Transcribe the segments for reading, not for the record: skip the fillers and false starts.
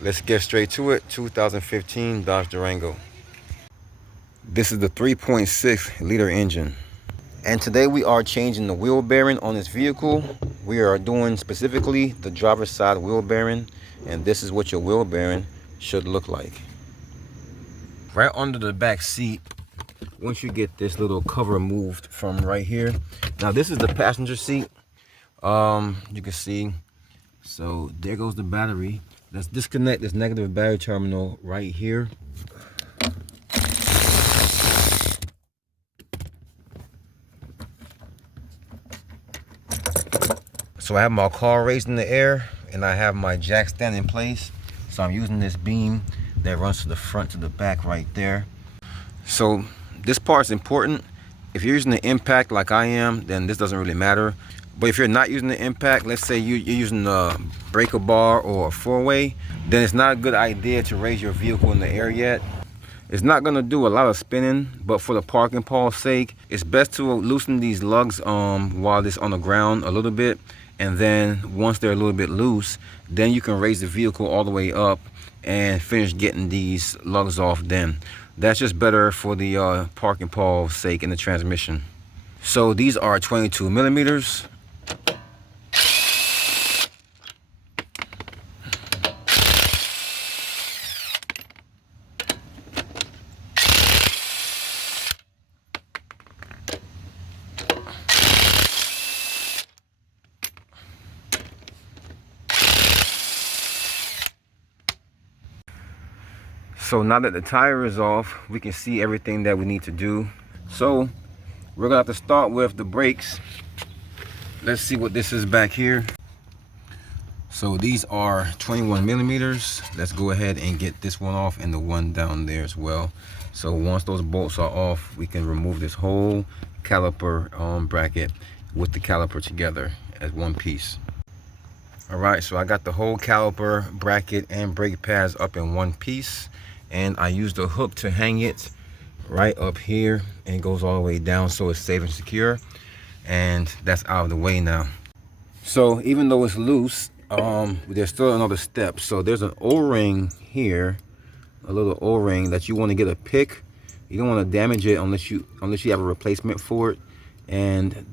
Let's get straight to it. 2015 Dodge Durango. This is the 3.6 liter engine. And today we are changing the wheel bearing on this vehicle. We are doing specifically the driver's side wheel bearing, and this is what your wheel bearing should look like. Right under the back seat, once you get this little cover removed from right here. Now this is the passenger seat. You can see, so there goes the battery. Let's disconnect this negative battery terminal right here. So I have my car raised in the air and I have my jack stand in place. So I'm using this beam that runs to the front to the back right there. So this part is important. If you're using the impact like I am, then this doesn't really matter. But if you're not using the impact, let's say you're using a breaker bar or a four-way, then it's not a good idea to raise your vehicle in the air yet. It's not gonna do a lot of spinning, but for the parking paw's sake, it's best to loosen these lugs while it's on the ground a little bit. And then once they're a little bit loose, then you can raise the vehicle all the way up and finish getting these lugs off then. That's just better for the parking paw's sake in the transmission. So these are 22 millimeters. So now that the tire is off, we can see everything that we need to do. So we're gonna have to start with the brakes. Let's see what this is back here. So these are 21 millimeters. Let's go ahead and get this one off and the one down there as well. So once those bolts are off, we can remove this whole caliper bracket with the caliper together as one piece. All right, so I got the whole caliper bracket and brake pads up in one piece. And I used a hook to hang it right up here, and it goes all the way down so it's safe and secure. And that's out of the way now. So even though it's loose, there's still another step. So there's an O-ring here, a little O-ring that you want to get a pick. You don't want to damage it unless you have a replacement for it. And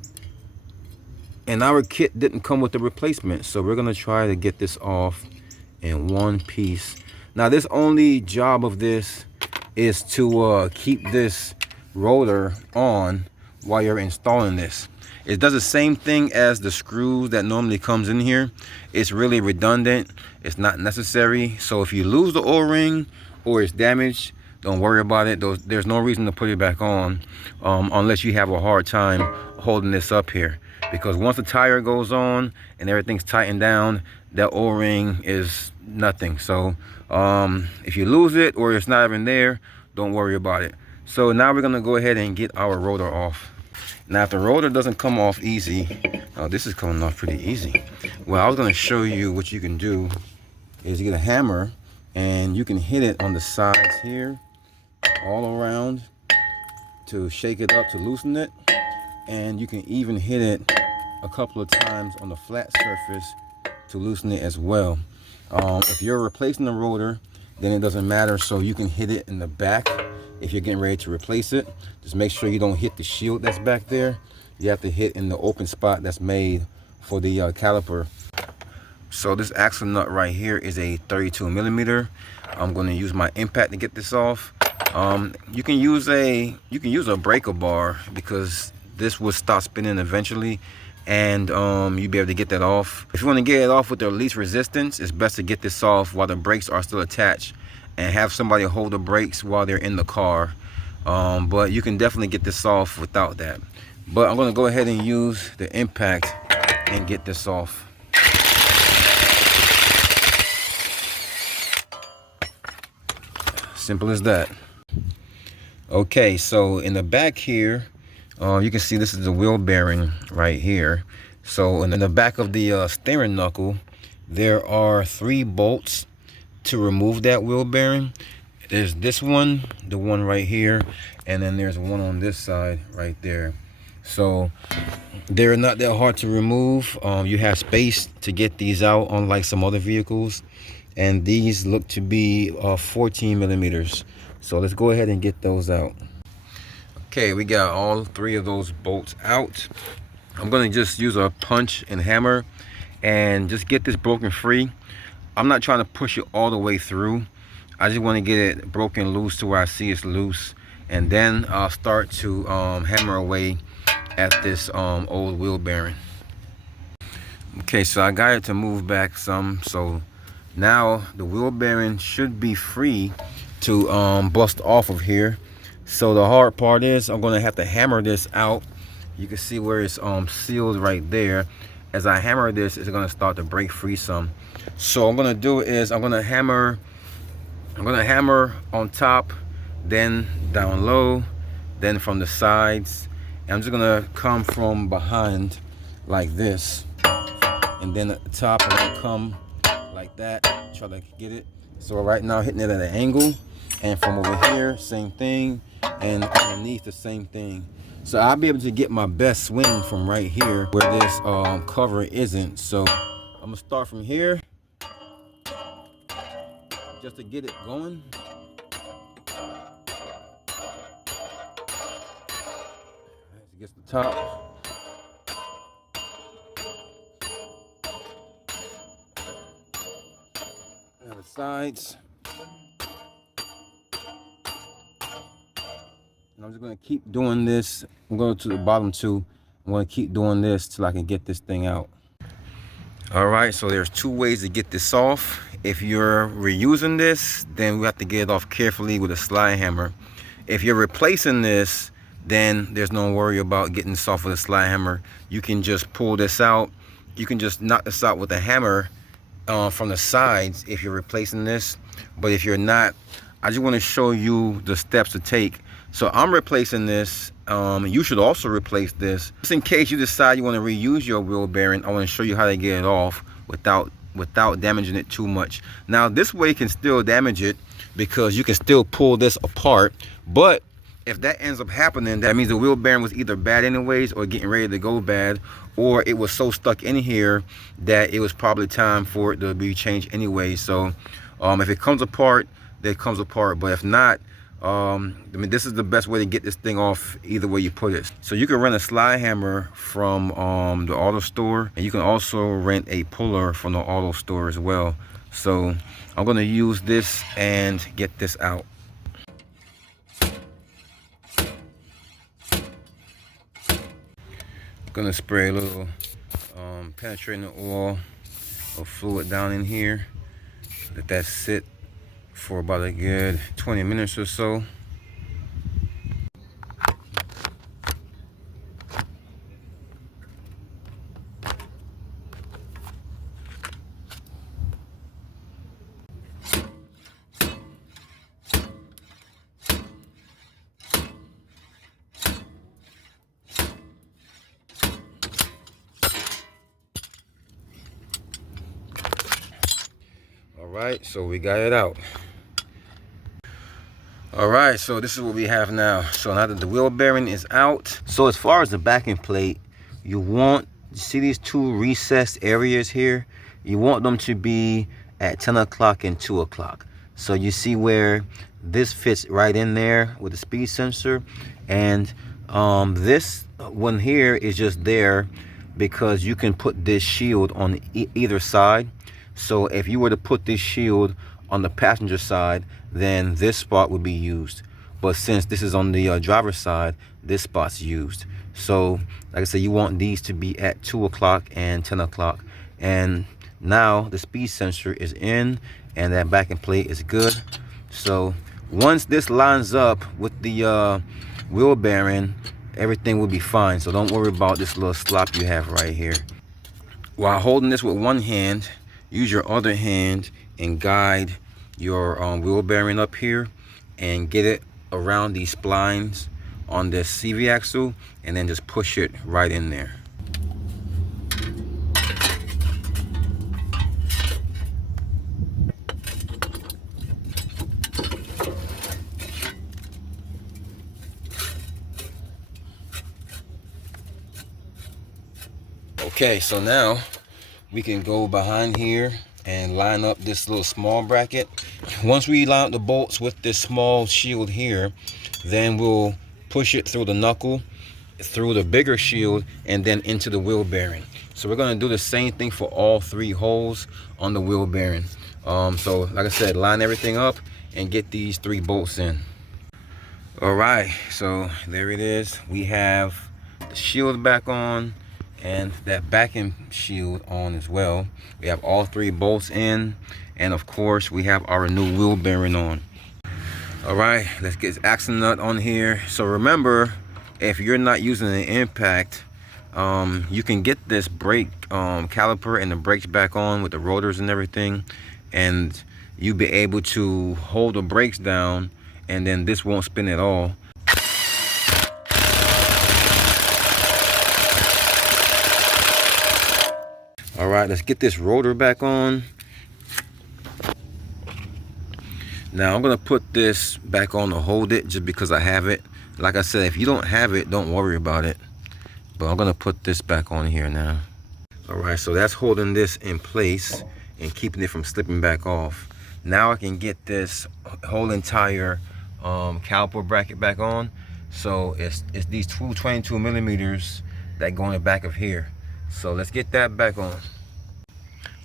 our kit didn't come with the replacement, so we're gonna try to get this off in one piece. Now this only job of this is to keep this rotor on while you're installing this. It does the same thing as the screws that normally comes in here. It's really redundant. It's not necessary. So if you lose the O-ring or it's damaged, don't worry about it. There's no reason to put it back on unless you have a hard time holding this up here. Because once the tire goes on and everything's tightened down, that O-ring is nothing. So if you lose it or it's not even there, don't worry about it. So now we're gonna go ahead and get our rotor off. Now if the rotor doesn't come off easy, this is coming off pretty easy. Well, I was gonna show you what you can do is you get a hammer and you can hit it on the sides here, all around, to shake it up, to loosen it. And you can even hit it a couple of times on the flat surface to loosen it as well. If you're replacing the rotor, then it doesn't matter, so you can hit it in the back if you're getting ready to replace it. Just make sure you don't hit the shield that's back there. You have to hit in the open spot that's made for the caliper. So this axle nut right here is a 32 millimeter. I'm going to use my impact to get this off. You can use a breaker bar because this will stop spinning eventually, and you'll be able to get that off. If you want to get it off with the least resistance, it's best to get this off while the brakes are still attached and have somebody hold the brakes while they're in the car. But you can definitely get this off without that. But I'm going to go ahead and use the impact and get this off. Simple as that. Okay, so in the back here, you can see this is the wheel bearing right here. So in the back of the steering knuckle, there are 3 bolts to remove that wheel bearing. There's this one, the one right here, and then there's one on this side right there. So they're not that hard to remove. You have space to get these out, unlike some other vehicles. and these look to be 14 millimeters. So let's go ahead and get those out. Okay, we got all 3 of those bolts out. I'm gonna just use a punch and hammer and just get this broken free. I'm not trying to push it all the way through. I just want to get it broken loose to where I see it's loose, and then I'll start to hammer away at this old wheel bearing. Okay, so I got it to move back some, so now the wheel bearing should be free to bust off of here. So the hard part is I'm gonna have to hammer this out. You can see where it's sealed right there. As I hammer this, it's gonna start to break free some. So what I'm gonna do is I'm gonna hammer on top, then down low, then from the sides. And I'm just gonna come from behind like this, and then at the top I'm gonna come like that, try to get it. So right now hitting it at an angle, and from over here same thing, and underneath the same thing. So I'll be able to get my best swing from right here where this cover isn't. So I'm gonna start from here just to get it going. Let's get the top. And the sides. And I'm just gonna keep doing this. I'm going to the bottom 2. I'm gonna keep doing this till I can get this thing out. All right, so there's 2 ways to get this off. If you're reusing this, then we have to get it off carefully with a slide hammer. If you're replacing this, then there's no worry about getting this off with a slide hammer. You can just pull this out. You can just knock this out with a hammer from the sides if you're replacing this. But if you're not, I just want to show you the steps to take. So I'm replacing this. You should also replace this. Just in case you decide you want to reuse your wheel bearing, I want to show you how to get it off without damaging it too much. Now this way you can still damage it because you can still pull this apart, but if that ends up happening, that means the wheel bearing was either bad anyways or getting ready to go bad, or it was so stuck in here that it was probably time for it to be changed anyway. So if it comes apart, then it comes apart, but if not, I mean, this is the best way to get this thing off either way you put it. So you can rent a slide hammer from the auto store, and you can also rent a puller from the auto store as well. So I'm going to use this and get this out. I'm going to spray a little penetrating oil or fluid down in here. Let that sit for about a good 20 minutes or so. All right, so we got it out. All right, so this is what we have now. So now that the wheel bearing is out, so as far as the backing plate, you see these 2 recessed areas here? You want them to be at 10 o'clock and 2 o'clock. So you see where this fits right in there with the speed sensor, and this one here is just there because you can put this shield on either side. So if you were to put this shield on the passenger side, then this spot would be used. But since this is on the driver's side, this spot's used. So like I said, you want these to be at 2 o'clock and 10 o'clock. And now the speed sensor is in and that backing plate is good. So once this lines up with the wheel bearing, everything will be fine. So don't worry about this little slop you have right here. While holding this with one hand, use your other hand and guide your wheel bearing up here and get it around these splines on this CV axle, and then just push it right in there. Okay, so now we can go behind here and line up this little small bracket. Once we line up the bolts with this small shield here, then we'll push it through the knuckle, through the bigger shield, and then into the wheel bearing. So we're going to do the same thing for all 3 holes on the wheel bearing. So like I said, line everything up and get these 3 bolts in. All right, so there it is. We have the shield back on and that backing shield on as well. We have all 3 bolts in, and of course we have our new wheel bearing on. All right, let's get this axle nut on here. So remember, if you're not using an impact, you can get this brake caliper and the brakes back on with the rotors and everything, and you'll be able to hold the brakes down, and then this won't spin at all. All right, let's get this rotor back on. Now I'm gonna put this back on to hold it just because I have it. Like I said, if you don't have it, don't worry about it. But I'm gonna put this back on here now. All right, so that's holding this in place and keeping it from slipping back off. Now I can get this whole entire caliper bracket back on. So it's these 22 millimeters that go in the back of here. So let's get that back on.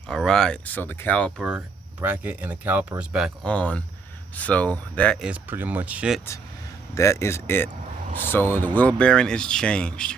All right, so the caliper bracket and the caliper is back on. So that is pretty much it. That is it. So the wheel bearing is changed.